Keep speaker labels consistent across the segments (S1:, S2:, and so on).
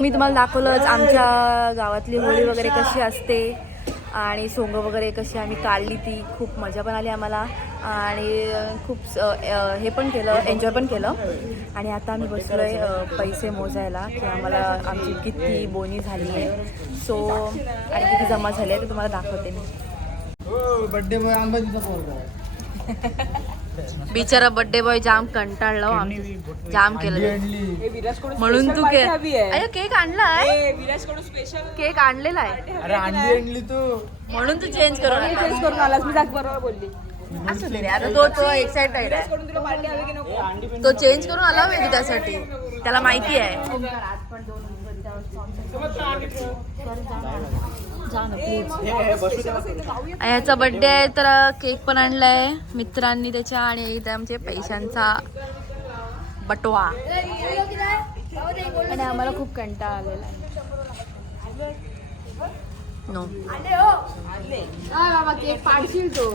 S1: मी तुम्हाला दाखवलंच आमच्या गावातली होळी वगैरे कशी असते आणि सोंग वगैरे कशी आम्ही काढली ती खूप मजा पण आली आम्हाला. आणि खूप हे पण केलं एन्जॉय पण केलं. आणि आता आम्ही बसलो आहे पैसे मोजायला की आम्हाला आमची किती बोनी झाली आहे. सो आणि किती जमा झाली आहे ते तुम्हाला दाखवते मी.
S2: अंबाजीचा पोरगा
S1: बिचारा बर्थडे बॉय जाम कंटाळलो जाम केलं म्हणून तू के अरे केक आणलाय केक आणलेला आहे.
S2: तू.
S1: म्हणून तू चेंज करून
S3: चेंज करून आलास मी बरोबर बोलली.
S1: आता तो तो एक्साइटेड आहे
S3: करून तुला पार्टी हवी की नको?
S1: तो चेंज करून आला मी त्यासाठी त्याला माहिती आहे. ह्याचा बर्थडे आहे तर केक पण आणलाय. मित्रांनी त्याच्या आणि इथे आमचे पैशांचा बटवा. आणि आम्हाला खूप कंटाळा आलेला आहे. नो
S3: बाबा केक पाडशील तो.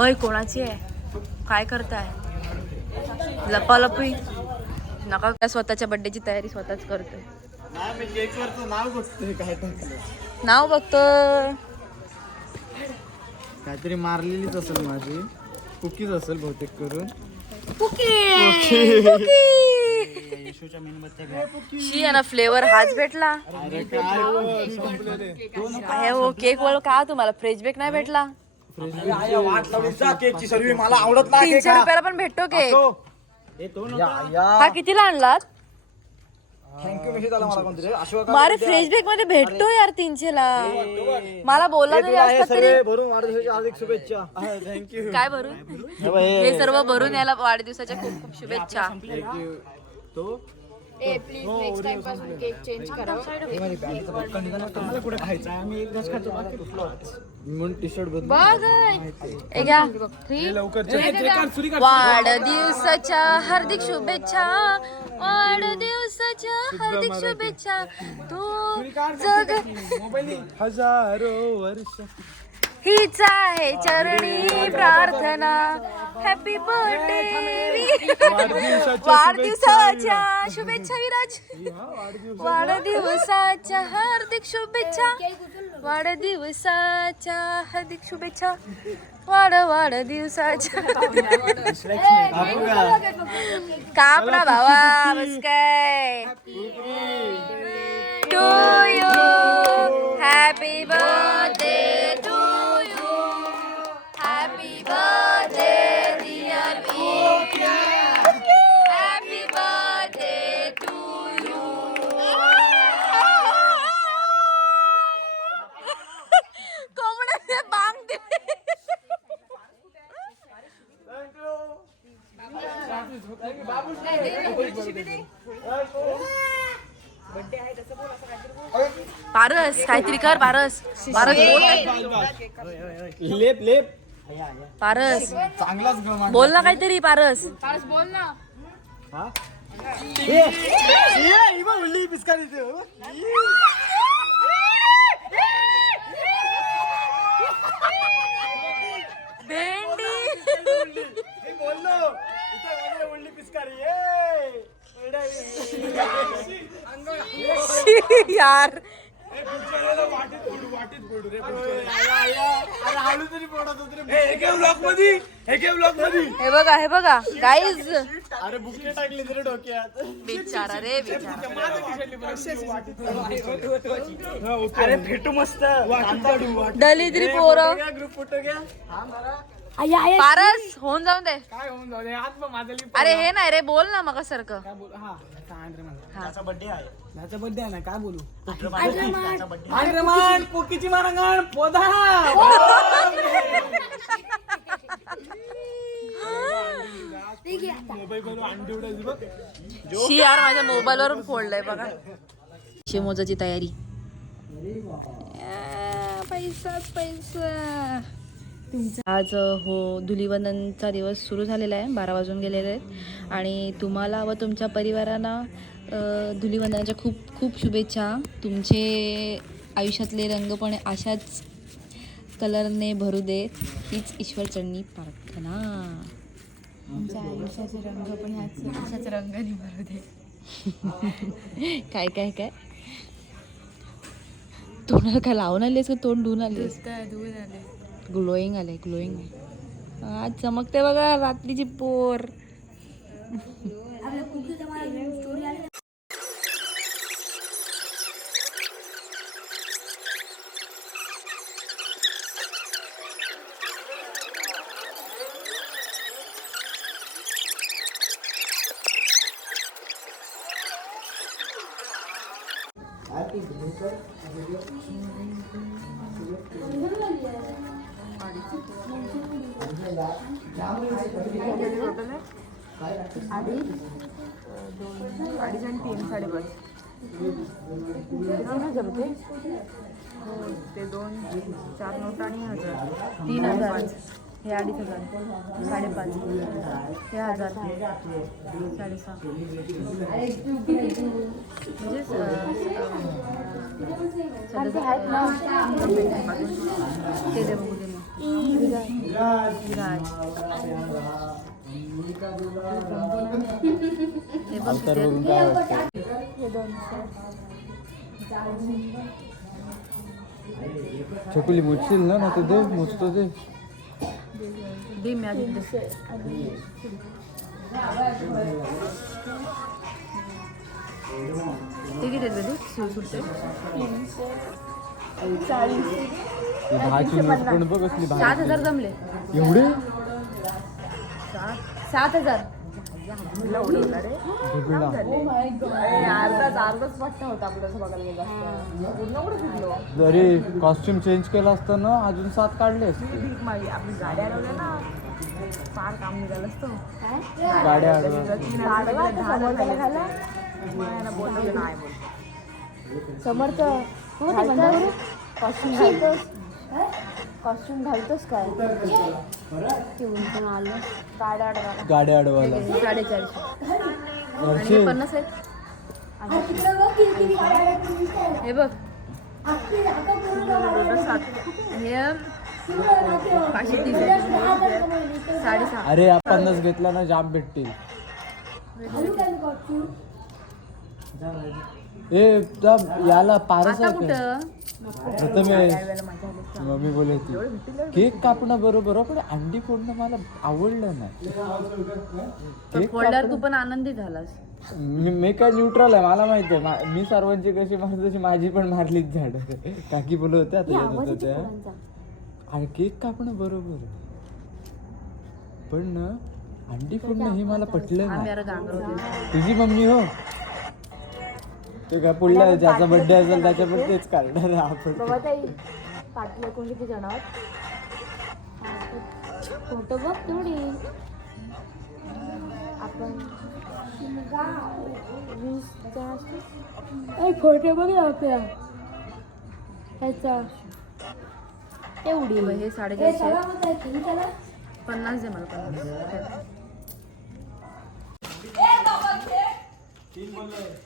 S1: ओय कोणाची आहे? काय करताय? लपालपी. नका काय स्वतःच्या बर्थडेची तयारी स्वतःच करतोय.
S2: नाव बघतोय काय टाकलं
S1: नाव बघतो.
S2: काहीतरी मारलेलीच असेल माझी. कुकीज असेल बहुतेक करून.
S1: शी आणि फ्लेवर हाच भेटला.
S2: अरे काय संपलेले.
S1: आहे हो केक वर का तुम्हाला? फ्रेश बेक नाही भेटला.
S2: वाट केकची सर्व. मला आवडत नाही
S1: तीनशे रुपयाला पण भेटतो केक हा कितीला आणलात?
S2: थँक्यू मेसेज आला मला कोणतरी. अशोक
S1: फ्रेश बेकमध्ये भेटतो यार तीनशे ला मला बोला तरी.
S2: भरून वाढदिवसाच्या हार्दिक शुभेच्छा. थँक्यू
S1: काय भरून? हे सर्व भरून याला वाढदिवसाच्या खूप खूप शुभेच्छा.
S2: तो
S3: ए प्लीज नेक्स्ट टाइमपासून केक चेंज करा.
S2: कुठे खायचं आम्ही खातो म्हणून टी शर्ट बदल
S1: बघ वाढदिवसाच्या हार्दिक शुभेच्छा. वाढदिवसाच्या हार्दिक शुभेच्छा. तू जग
S2: हजारो वर्ष.
S1: हीच आहे चरणी प्रार्थना। हॅपी बर्थडे वाढदिवसाच्या शुभेच्छा. विराज. वाढदिवसाच्या. हार्दिक शुभेच्छा. वाढदिवसाच्या हार्दिक शुभेच्छा. वाढ वाढदिवसाच्या. काप ना भावा बस काय to you happy birthday Paras काहीतरी कर पारस पारस बोल.
S2: लेप लेप.
S1: पारस
S2: चांगलाच
S1: बोल ना काहीतरी पारस
S3: पारस बोल ना.
S2: हा? ए ए इबा उल्ली पिस्कारी ते
S1: भेंडी.
S2: मी बोललो इथे वगैरे उल्ली पिस्कारी ए.
S1: यार. हे बघा हे बघा. गाईज
S2: अरे बुके टाकले तरी डोक्यात.
S1: बिचारा रे बिचारा.
S2: अरे फेटू मस्त.
S1: दलिद्री पोरं.
S2: ग्रुप फोटो घ्या
S1: पारस होऊन जाऊन दे.
S2: काय होऊन जाऊ दे आज पण माझा लिप
S1: अरे हे नाही रे बोल ना मग सारखं.
S2: काय बोल हा सांग रे मला
S1: हा.
S2: बर्थडे आहे. त्याचा बर्थडे आहे ना काय बोलू? आंद्रमान पोकीची मारंगण पोधा मोबाईल करून अंडी उडायची बघ.
S1: शी यार माझ्या मोबाईल वर फोडलंय बघा. शिमोजाची तयारी. आ, पैसाच पैसा. आज हो धुलिवंदनचा दिवस सुरू झालेला आहे. बारा वाजून गेलेले आहेत. आणि तुम्हाला व तुमच्या परिवारांना धुलिवंदनाच्या खूप खूप शुभेच्छा. तुमचे आयुष्यातले रंग पण अशाच कलरने भरू देत. हीच ईश्वर चरणी प्रार्थना.
S3: आमच्या आयुष्याचे रंग पण ह्याच अशाच रंगाने भरू दे
S1: काय काय काय? तोंडाला काय लावून आलीस का? तोंड धुवून आलीस? ग्लोईंग आले ग्लोईंग आज चमकते बघा रात्रीची पोर. अडीच आणि तीन साडेपाच ते दोन चार नोट आणि हजार तीन हजार हे अडीच हजार साडेपाच हे हजार. साडेसहा म्हणजे स- सध्या आहेत ना ते दे बघू दे मग विराज हे बघ
S2: अवतार बघून. काय वाटतं छकुली मुचशील ना ना ते दे मुचतो दे
S1: दे मी आधी दे. ते किती आहेत
S2: ती दहाची नोट पण बघ कसली
S1: सात हजार जमले.
S2: एवढे?
S1: सात हजार.
S2: झुकला
S1: अर्धाच अर्धाच पट्टा होता आपलं असं बघायला गेलं पूर्ण कुठे फिरलो
S2: अरे कॉस्ट्युम चेंज केला असतं ना अजून सात काढले असते.
S1: आपली गाडी अडवल्या ना फार काम निघालं असतं.
S2: गाड्या अडवा
S3: समर्थ कॉस्ट्युम घालतोस कॉस्ट्युम घालतोस काय? घेऊन पण आलं. गाड्या अडवा
S2: गाड्या अडवायला.
S1: साडेचारशे. आणि हे पन्नास आहेत. हे बघ. सात. हे पाचशे तीस आहे. साडेसहा.
S2: अरे पन्नास घेतला ना जाम भेटतील. ए त्या याला पारस
S1: आता
S2: आहे का?
S1: कुठं?
S2: प्रथमेश. मम्मी बोलायची केक कापणं बरोबर हो, पण अंडी फोडणं मला आवडलं नाही. केक
S1: फोल्डर तू पण आनंदी झालास.
S2: मी मी काय न्यूट्रल आहे मला माहिती आहे. मा- मी सर्वांची कशी मारतो तशी माझी पण मारलीच झाड. काकी बोलत होत्या आता येत होत्या त्या. आणि केक कापणं बरोबर आहे. पण ना अंडी फोडणं हे मला पटलं
S1: आम्ही
S2: नाही
S1: अरे गांगर होते
S2: तुझी मम्मी हो? ते काय पुढल्या ज्याचा बर्थडे असेल त्याच्या पण तेच काढणार आहे आपण.
S3: बाबा ताई पाठीला कोण किती जण आहोत? फोटो बघ तेवढी. आपण वीस जण असतो फोटो बघ ना आपल्या. ह्याचा. एवढी
S1: हे साडेचारशे. पन्नास दे मला पन्नास.
S2: आम्ही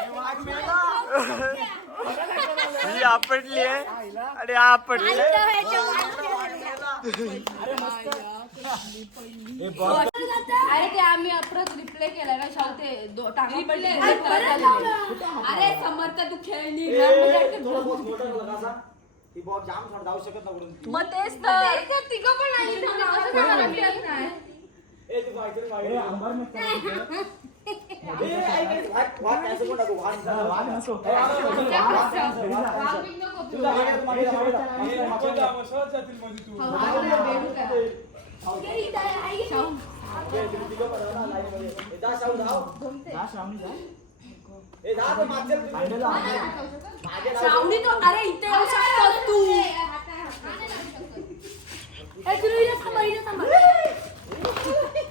S4: ही आपटली आहे आणि हा आपटली
S2: अरे ते आम्ही परत रिप्ले केला ना शाव ते दो- पडले अरे समर्थ तू खेळणी मग तेच तर. तिघं पण आली श्रावणी तो अरे इथे येऊ शकतो तू ए, तुला इथे थांबा, इथे थांबा. उलटा नाही लावू शकत उलटा नाही लावू शकत हा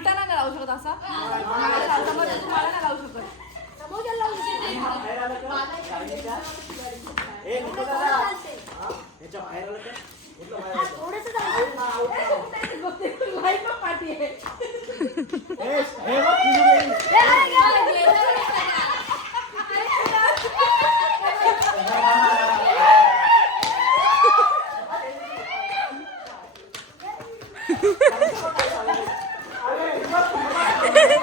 S2: अच्छा, समोर तुम्हाला नाही लावू शकत. पण
S3: Ha ha ha!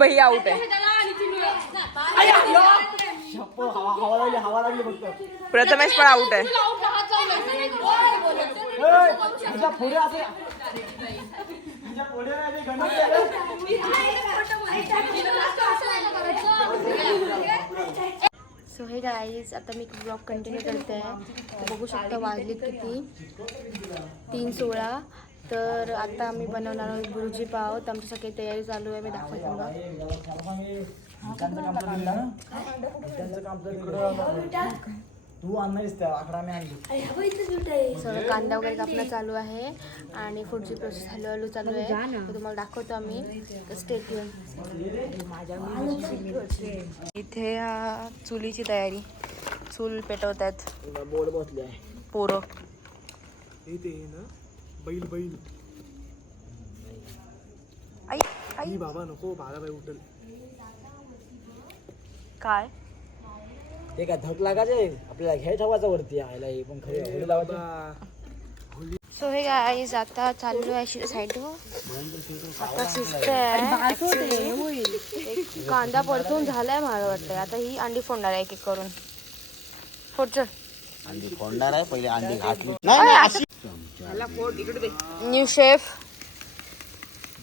S2: हे बाई आउट आहे. प्रथमेश पण आउट आहे.
S3: सो हे गाईज आता मी ब्लॉग कंटिन्यू करते. आहे बघू शकता वाजलेत किती? तीन सोळा. तर आता आम्ही बनवणार आहोत गुरुजी पाव. तर आमची सगळी तयारी चालू आहे. मी दाखवते तुम्हाला
S2: तू आणणारीस त्या आकडा मी आणली
S5: सगळं कांदा वगैरे कापणं चालू आहे. आणि पुढची प्रोसेस हळूहळू चालू आहे. तुम्हाला दाखवतो आम्ही. स्टेट
S1: इथे आ, चुलीची तयारी. चूल पेटवत आहेत
S2: बोर्ड बसली आहे.
S1: पोरं.
S4: इथे ना. बैल बैल.
S1: आई आई.
S4: बाबा नको बाळाबाई उठल.
S1: काय?
S2: ते काय धक लागायचे? आपल्याला घ्याय ठेवायचं वरती. आयला हे पण खरी होळी लावायची.
S5: सो हे गाईज आता चाललो आहे साईड आता एक कांदा परतून झालाय मला वाटतंय आता ही अंडी फोडणार आहे एक एक करून. फोड चल.
S6: अंडी फोडणार आहे पहिले अंडी घातली
S5: न्यू शेफ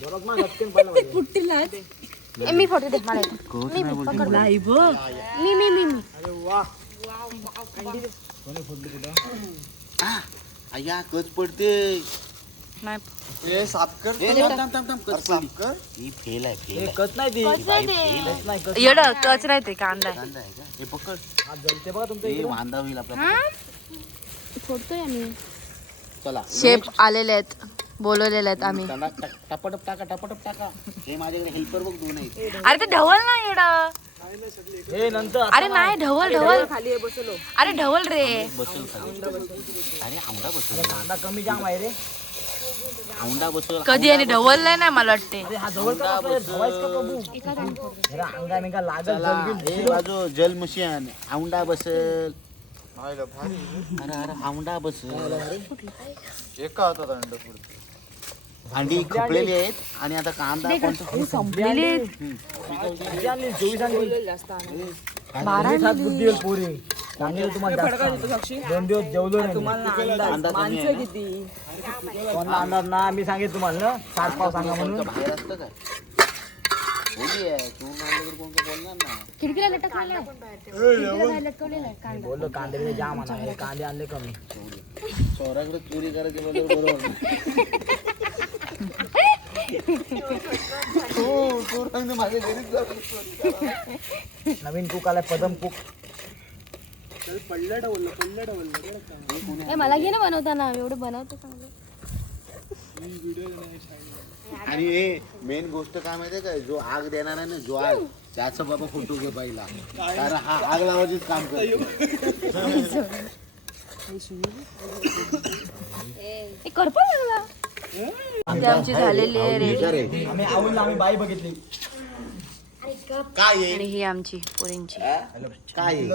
S2: जोरात मग झटकन पहिला
S5: ए, मी फोडते दे मला येतं. मी मी पकड मी मी मी मी।
S6: अय्या कच पडते।
S1: नाही
S6: ए, थांब, थांब, थांब, थांब, कच पडली. ही फेल आहे फेल आहे
S2: कत नाही ती
S6: ही बाई फेल आहे
S2: नाही कत
S1: येड कच नाही ते कांदा आहे
S6: कांदा आहे का हे पकड।
S2: हात जलते बघा तुमचं
S6: हे वांदा होईल आपला
S5: फोडतोय आम्ही
S6: चला.
S1: शेफ आलेले आहेत बोलवलेले आहेत आम्ही.
S6: टपाटप टाका टपाटप टाका. हे माझ्याकडे हेल्पर बघ दोन आहेत.
S1: अरे ते ढवल ना येडा
S2: हे नंतर
S1: अरे नाही ढवल ढवल. अरे ढवल रे.
S6: बसल खाली. अरे औंडा बसल.
S2: कांदा कमी जाम आहे रे.
S6: बसल.
S1: कधी आणि ढवल नाही ना मला वाटते.
S2: अरे हा जवळ का बसलाय? धवायच का बाबू जरा अंगा निघा लागल
S6: चला
S2: जलबिल
S6: हे बाजू जल मशीन औंडा बसल. अरे अरे बसल अंडी खपलेली आहेत आणि आता कांदा.
S2: दोन दिवस जेवलो नाही
S6: कमी आहे ना?
S2: कोणला अंदाज ना? मी सांगेल तुम्हाला ना. सात पाव सांगा म्हणून.
S6: बाहेर असतं काय बोली आहे तू माझ्याकडे कोण काय बोलणार ना.
S5: खिडकीला लटकलेलं आहे खिडकीला बाहेर लटकवलेलं आहे कांदा.
S2: बोललो कांदे जाम आणा हे कांदे आणले कमी
S6: चोराकडे चोरी करायची म्हणजे बरोबर. हो माझ्या घरीच जाऊन चोरी करा.
S2: नवीन कुक आलाय पदम कुक.
S5: ए मला घे ना बनवताना एवढं बनवतो चांगलं.
S6: आणि हे मेन गोष्ट काय माहितीये काय जो आग देणार आहे ना जो आग त्याचा बाबा फोटो घे पहिला. कारण हा आग लावायचीच काम करतो.
S5: ए करपा लागला.
S1: ती आमची झालेली आहे रेडी
S6: बेकार आहे.
S2: आम्ही आवडलं आम्ही बाई बघितली.
S6: काय आहे
S1: आणि ही आमची पोरींची.
S6: काय आहे?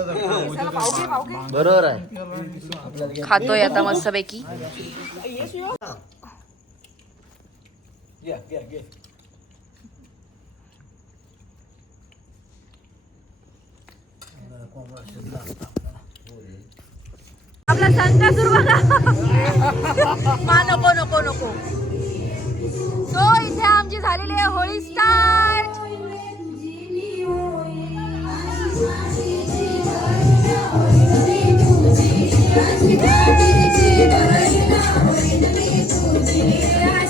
S6: बरोबर आहे.
S1: खातोय आता मस्तपैकी.
S2: घे घे घे
S1: आपला संकासूर बघा मा नको नको नको सो इथे आमची झालेली आहे होळी स्टार्ट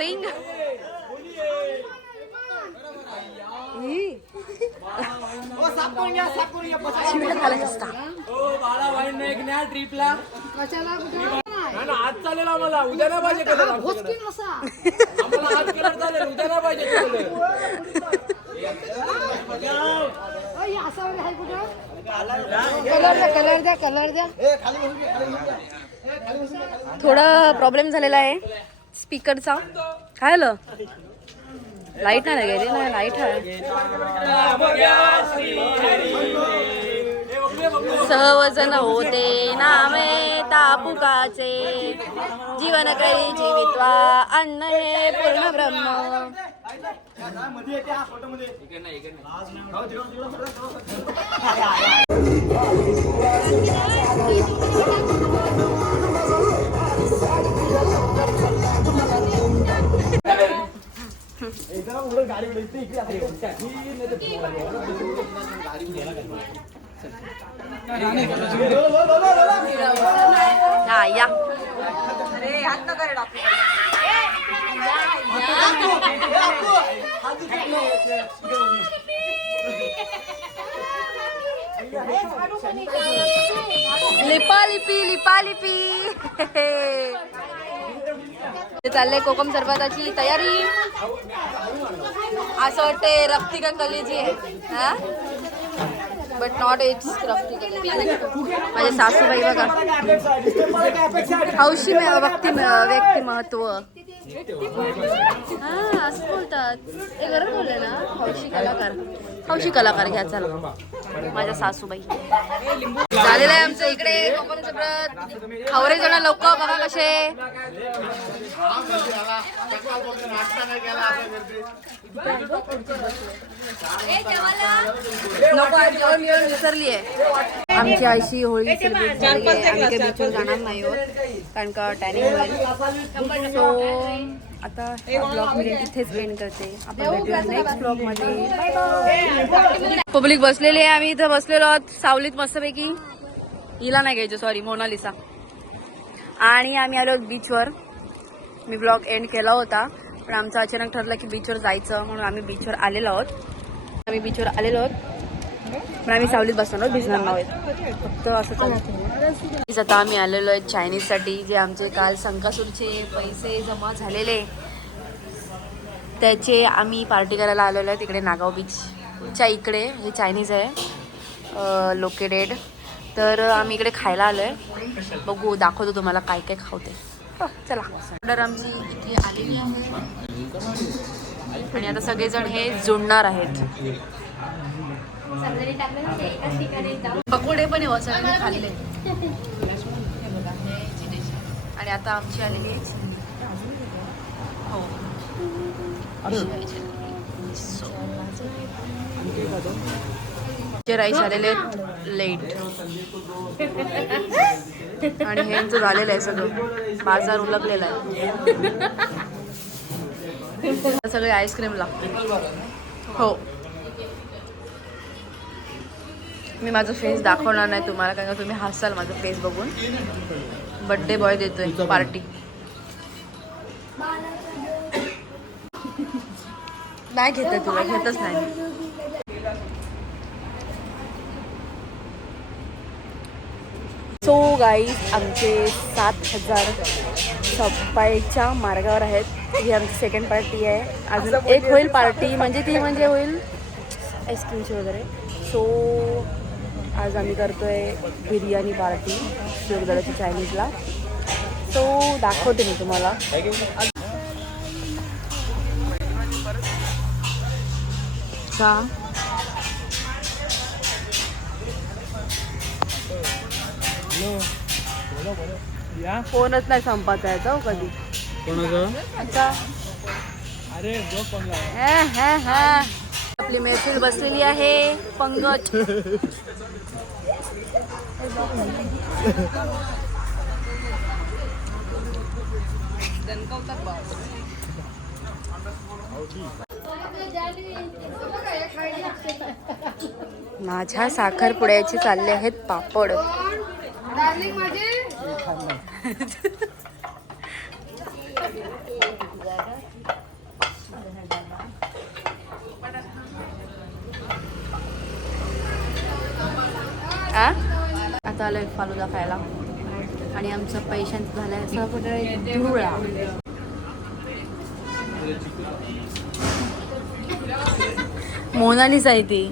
S1: इज बंद होईंग
S4: आज चालेल आम्हाला. उद्या नाही पाहिजे आम्हाला आज कलर चालेल उद्या नाही पाहिजे कलर
S5: कलर द्या कलर द्या कलर द्या.
S1: थोडा प्रॉब्लेम झालेला आहे. स्पीकरचा? काय आलं लाइट नाही गेली? नाही लाइट आहे. सहवजन होते नामे तापुकाचे. जीवन करी जीवित्वा अन्न हे पूर्ण ब्रह्म. हा या लिपा लिपी लिपा लिपी. ते चाललंय कोकम सरबताची तयारी. असं वाटते रक्ती का कलेजी आहे हा? बट नॉट इट्स रफ्ती कलेजी माझे सासूबाई बघा. हौशी व्यक्ती व्यक्ती महत्त्व हा असं बोलतात. ते गरम बोलले ना हौशी कलाकार. हौशी कलाकार घ्या चला. माझ्या सासूबाई. झालेलं आहे आमचं इकडे कोकणचं व्रत खवरे जण लोक बघा कसे. विसरली आहे आमची अशी होळी सेलिब्रेट झाली आहे. आम्ही काही बीचवर जाणार नाही होत कारण का टॅनिंग होईल. सो आता ब्लॉग मी इथेच एंड करते. आपण भेटूया नेक्स्ट ब्लॉगमध्ये पब्लिक बसलेली आहे आम्ही इथं बसलेलो आहोत सावलीत मस्तपैकी. हिला नाही घ्यायचं सॉरी मोनालिसा. आणि आम्ही आलो बीचवर मी ब्लॉग एंड केला होता पण आमचं अचानक ठरलं की बीचवर जायचं म्हणून आम्ही बीचवर आलेलो आहोत. आम्ही बीचवर आलेलो आहोत. पण आम्ही सावलीत बसणार आहोत भिजणार नाहोत फक्त असं चालतं आता आम्ही आलेलो आहे चायनीजसाठी जे आमचे काल संकासूरचे पैसे जमा झालेले त्याचे आम्ही पार्टी करायला आलेलो आहे तिकडे नागाव बीचच्या इकडे. हे चायनीज आहे लोकेटेड तर आम्ही इकडे खायला आलो आहे बघू दाखवतो तुम्हाला काय काय खावते चला. ऑर्डर आमची इथे आलेली आहे. आणि आता सगळेजण हे जोडणार आहेत. पकोडे पण आहे हो, खाल्ले. आणि आता आमची आलेली आहे. हो. राईस आलेले आहेत लेट आणि हे झालेलं आहे सगळं. बाजार उलगलेला आहे. सगळे आईस्क्रीमला हो. मी माझं फेस दाखवणार नाही तुम्हाला कारण तुम्ही हसाल माझं फेस बघून. बड्डे बॉय देतोय पार्टी नाही घेत तुला घेतच नाही. सो गाईज आमचे सात हजार सप्पाईच्या मार्गावर आहेत. ही आमची सेकंड पार्टी आहे. अजून एक होईल पार्टी म्हणजे ती म्हणजे होईल. आईस्क्रीमची वगैरे. सो आज आम्ही करतोय बिर्याणी पार्टी शिवगडाची चायनीजला सो दाखवते मी तुम्हाला. का फोनच नाही संपाचा आहे तो कधी अच्छा
S7: अरे
S1: हे, हे, हे. आपली मैफिल बसलेली आहे पंगत. माझ्या साखरपुड्याचे चालले आहेत पापड आ? आता आलोय फालुदा खायला आणि आमचं पैशांचं झालंय असं धुळा मोनालीच आहे ती.